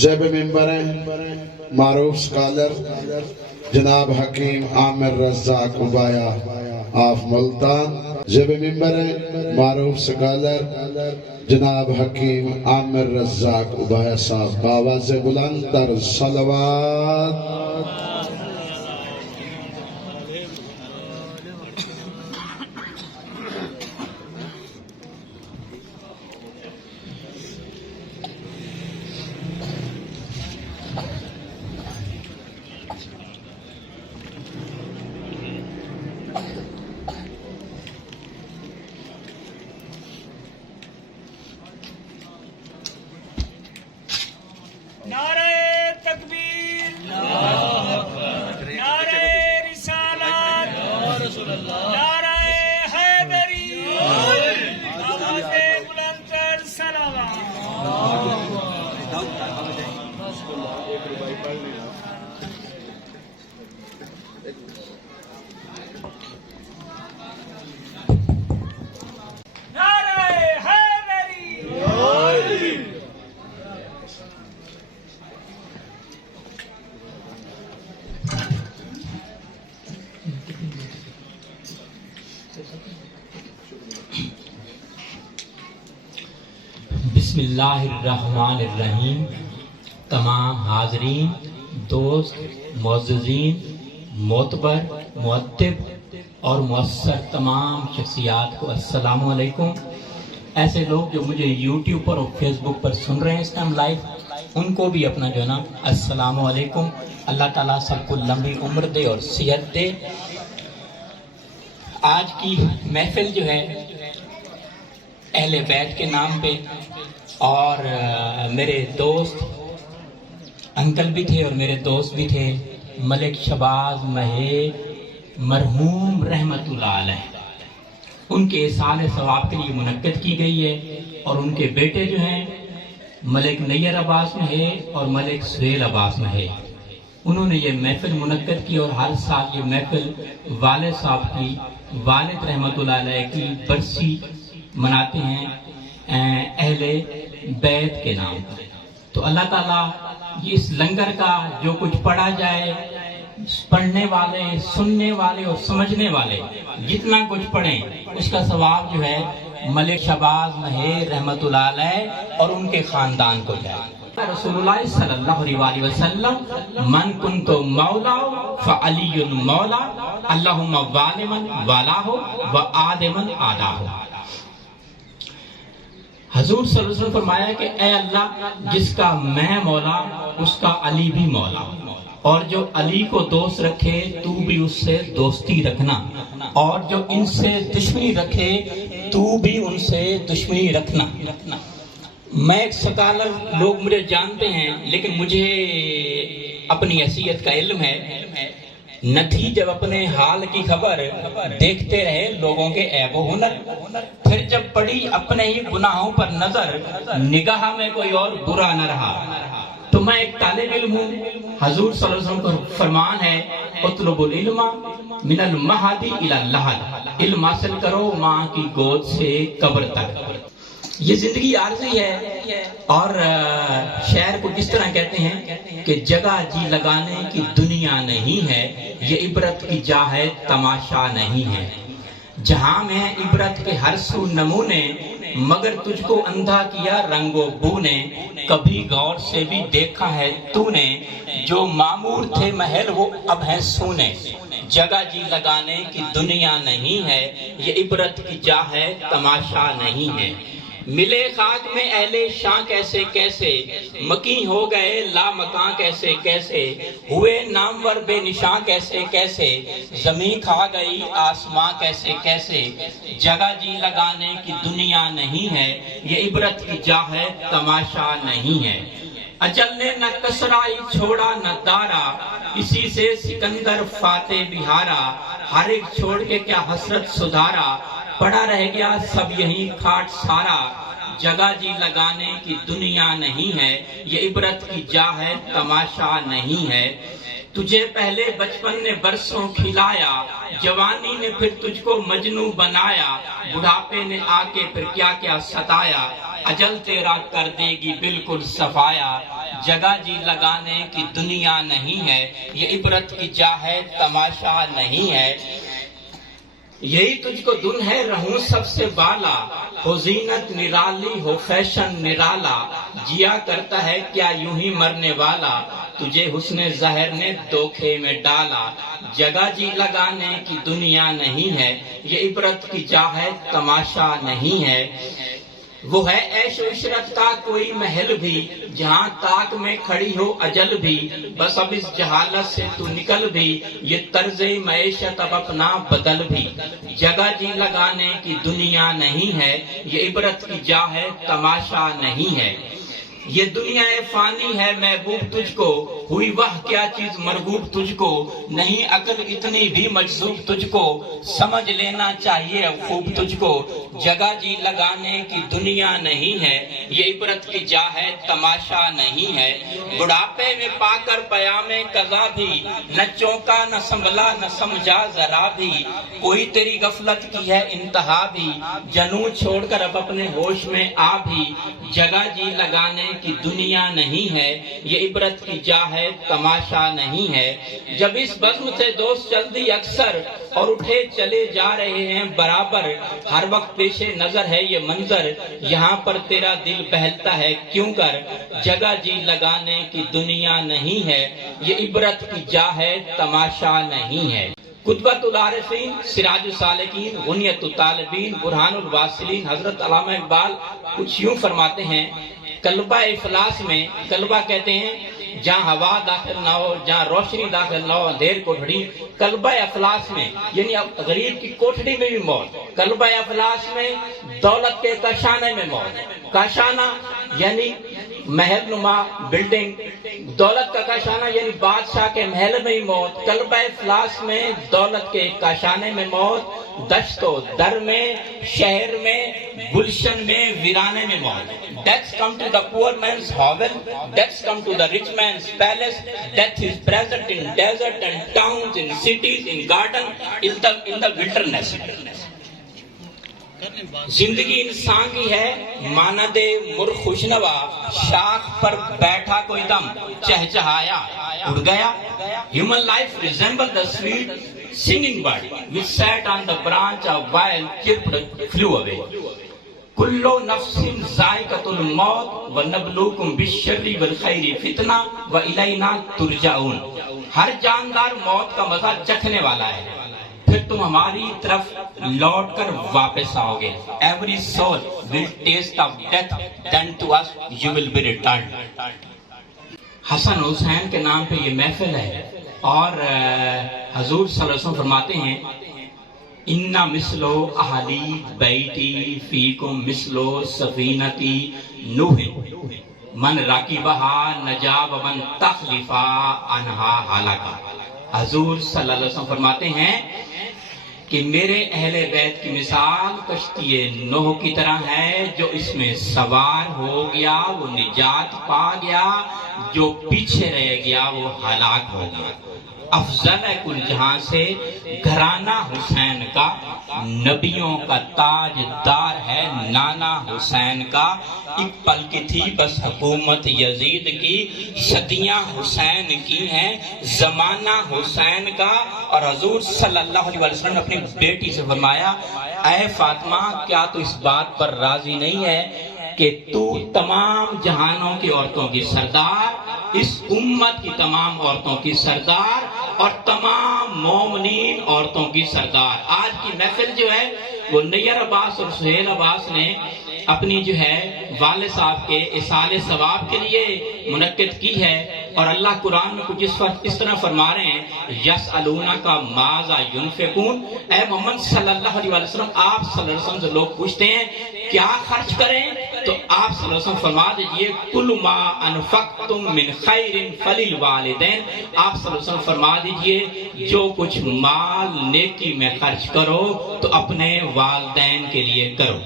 زیب ممبر ہیں معروف سکالر جناب حکیم عامر رزاق عبایا آف ملتان. زیب ممبر ہیں معروف سکالر جناب حکیم عامر رزاق عبایا صاحب. باواز بلند در صلوات. نعرہ تکبیر، نعرہ رسالت، نعرہ حیدری، آواز بلند تر صلوات. نعرہ حیدری. بسم اللہ الرحمن الرحیم. تمام حاضرین، دوست، معززین، معتبر، مؤدب اور مؤثر تمام شخصیات کو السلام علیکم. ایسے لوگ جو مجھے یوٹیوب پر اور فیس بک پر سن رہے ہیں اس ٹائم لائیو، ان کو بھی اپنا جو ہے نا السلام علیکم. اللہ تعالیٰ سب کو لمبی عمر دے اور صحت دے. آج کی محفل جو ہے اہل بیت کے نام پہ، اور میرے دوست انکل بھی تھے اور میرے دوست بھی تھے ملک شہباز مہے مرحوم رحمت اللہ علیہ، ان کے احسان ثواب کے لیے منعقد کی گئی ہے. اور ان کے بیٹے جو ہیں ملک نیر عباس مہے اور ملک سہیل عباس مہے، انہوں نے یہ محفل منعقد کی. اور ہر سال یہ محفل والد صاحب کی، والد رحمت اللہ علیہ کی برسی مناتے ہیں اہل بیت کے نام پر. تو اللہ تعالیٰ اس لنگر کا جو کچھ پڑھا جائے، پڑھنے والے، سننے والے اور سمجھنے والے جتنا کچھ پڑھیں، اس کا ثواب جو ہے ملک شہباز مہے رحمت اللہ علیہ اور ان کے خاندان کو جائے. رسول اللہ صلی اللہ علیہ وسلم من کنت مولا فعلی مولا اللہم والمن والاہ و آدمن آداہ. حضور صلی اللہ علیہ وسلم فرمایا کہ اے اللہ، جس کا میں مولا اس کا علی بھی مولا، اور جو علی کو دوست رکھے تو بھی اس سے دوستی رکھنا، اور جو ان سے دشمنی رکھے تو بھی ان سے دشمنی رکھنا. میں ایک سکالر، لوگ مجھے جانتے ہیں لیکن مجھے اپنی حیثیت کا علم ہے. نہ تھی جب اپنے حال کی خبر، دیکھتے رہے لوگوں کے عیب و ہنر. پھر جب پڑی اپنے ہی گناہوں پر نظر، نگاہ میں کوئی اور برا نہ رہا. تو میں ایک طالب علم ہوں. حضور صلی اللہ علیہ وسلم کا فرمان ہے اطلب العلم من المہدی الی اللحد، علم حاصل کرو ماں کی گود سے قبر تک. یہ زندگی عارضی ہے، اور شعر کو کس طرح کہتے ہیں کہ جگہ جی لگانے کی دنیا نہیں ہے، یہ عبرت کی جا ہے تماشا نہیں ہے. جہاں میں عبرت کے ہر سو نمونے، مگر تجھ کو اندھا کیا رنگ و بو نے. کبھی غور سے بھی دیکھا ہے تو نے، جو معمور تھے محل وہ اب ہیں سونے. جگہ جی لگانے کی دنیا نہیں ہے، یہ عبرت کی جا ہے تماشا نہیں ہے. ملے خاک میں اہل شاں کیسے کیسے، مکی ہو گئے لا مکاں کیسے کیسے. ہوئے نامور بے نشاں کیسے کیسے، زمین کھا گئی آسماں کیسے کیسے. جگہ جی لگانے کی دنیا نہیں ہے، یہ عبرت کی جا ہے تماشا نہیں ہے. اجل نے نہ کسرائی چھوڑا نہ دارا، اسی سے سکندر فاتح بہارا. ہر ایک چھوڑ کے کیا حسرت سدھارا، پڑا رہ گیا سب یہی کھاٹ سارا. جگہ جی لگانے کی دنیا نہیں ہے، یہ عبرت کی جا ہے تماشا نہیں ہے. تجھے پہلے بچپن نے برسوں کھلایا، جوانی نے پھر تجھ کو مجنوں بنایا، بڑھاپے نے آ کے پھر کیا کیا ستایا، اجل تیرا کر دے گی بالکل صفایا، جگہ جی لگانے کی دنیا نہیں ہے، یہ عبرت کی جا ہے تماشا نہیں ہے، یہی تجھ کو دن ہے رہوں سب سے بالا، ہو زینت نرالی ہو فیشن نرالا، جیا کرتا ہے کیا یوں ہی مرنے والا، تجھے حسن ظاہر نے دھوکے میں ڈالا، جگہ جی لگانے کی دنیا نہیں ہے، یہ عبرت کی جا ہے تماشا نہیں ہے، وہ ہے عیش و عشرت کا کوئی محل بھی، جہاں تاک میں کھڑی ہو اجل بھی، بس اب اس جہالت سے تو نکل بھی، یہ طرز معیشت اب اپنا بدل بھی، جگہ جی لگانے کی دنیا نہیں ہے، یہ عبرت کی جا ہے تماشا نہیں ہے، یہ دنیا فانی ہے محبوب تجھ کو، ہوئی وہ کیا چیز مرغوب تجھ کو، نہیں عقل اتنی بھی مجذوب تجھ کو، سمجھ لینا چاہیے اب خوب تجھ کو، جگہ جی لگانے کی دنیا نہیں ہے، یہ عبرت کی جا ہے تماشا نہیں ہے، بڑھاپے میں پا کر پیام قضا بھی، نہ چونکا نہ سنبھلا نہ سمجھا ذرا بھی، کوئی تیری غفلت کی ہے انتہا بھی، جنوں چھوڑ کر اب اپنے ہوش میں آ بھی، جگہ جی لگانے کی دنیا نہیں ہے، یہ عبرت کی جا ہے تماشا نہیں ہے، جب اس بزم سے دوست چل دی اکثر اور اٹھے چلے جا رہے ہیں برابر، ہر وقت پیش نظر ہے یہ منظر، یہاں پر تیرا دل بہلتا ہے کیوں کر، جگہ جی لگانے کی دنیا نہیں ہے، یہ عبرت کی جا ہے تماشا نہیں ہے، قطبۃ العارفین، سراج السالکین، غنیۃ الطالبین، برہان الواصلین، حضرت علامہ اقبال کچھ یوں فرماتے ہیں، قلبہ افلاس میں، قلبہ کہتے ہیں جہاں ہوا داخل نہ ہو، جہاں روشنی داخل نہ ہو، اندھیر کوٹھڑی، قلبہ افلاس میں یعنی غریب کی کوٹھڑی میں بھی موت، قلبہ افلاس میں دولت کے کاشانے میں موت، کاشانہ یعنی محل نما بلڈنگ، دولت کا کاشانہ یعنی بادشاہ کے محل میں ہی موت، قلبہ افلاس میں دولت کے کاشانے میں موت، دشت و در میں، شہر میں، گلشن میں، ویرانے میں موت، deaths come to the poor man's hovel, deaths come to the rich man's palace, death is present in desert and towns, in cities, in garden, in the wilderness. زندگی انسان کی ہے ماند مرغ خوشنوا، شاخ پر بیٹھا کوئی دم چہچہایا اڑ گیا، human life resembles the sweet singing bird which sat on the branch a while chirped flew away. کلو نفس ذائقۃ الموت ونبلوکم بالشر والخیر فتنہ والینا ترجعون، ہر جاندار موت کا مزہ چکھنے والا ہے، پھر تم ہماری طرف لوٹ کر واپس آؤ گے. Every soul will taste of death, then to us you will be returned. حسن حسین کے نام پہ یہ محفل ہے، اور حضور صلی اللہ علیہ وسلم فرماتے ہیں اِنَّ مِثْلُ أَهْلِ بَيْتِي فِيكُمْ مِثْلُ سَفِينَةِ نُوحٍ مَنْ رَكِبَهَا نَجَا وَمَنْ تَخْلِفَ عَنْهَا هَلَكَ. حضور صلی اللہ علیہ وسلم فرماتے ہیں کہ میرے اہل بیت کی مثال کشتی نوح کی طرح ہے، جو اس میں سوار ہو گیا وہ نجات پا گیا، جو پیچھے رہ گیا وہ ہلاک ہو گیا. افضل ہے کل جہاں سے گھرانہ حسین کا، نبیوں کا تاج دار ہے نانا حسین کا، ایک پل کی تھی بس حکومت یزید کی، صدیاں حسین کی ہیں زمانہ حسین کا. اور حضور صلی اللہ علیہ وسلم نے اپنی بیٹی سے فرمایا اے فاطمہ کیا تو اس بات پر راضی نہیں ہے کہ تو تمام جہانوں کی عورتوں کی سردار، اس امت کی تمام عورتوں کی سردار اور تمام مومنین عورتوں کی سردار. آج کی محفل جو ہے وہ نیر عباس اور سہیل عباس نے اپنی جو ہے والد صاحب کے اصال ثواب کے لیے منعقد کی ہے، اور اللہ قرآن میں کچھ اس طرح فرما رہے ہیں یسألونک ماذا ینفقون. اے محمد صلی اللہ علیہ وسلم، آپ صلی اللہ علیہ وسلم سے لوگ پوچھتے ہیں کیا خرچ کریں، تو آپ صلی اللہ علیہ وسلم فرما دیجئے کل ما انفقتم من خیر فللوالدین. آپ صلی اللہ علیہ وسلم فرما دیجئے جو کچھ مال نیکی میں خرچ کرو تو اپنے والدین کے لیے کرو.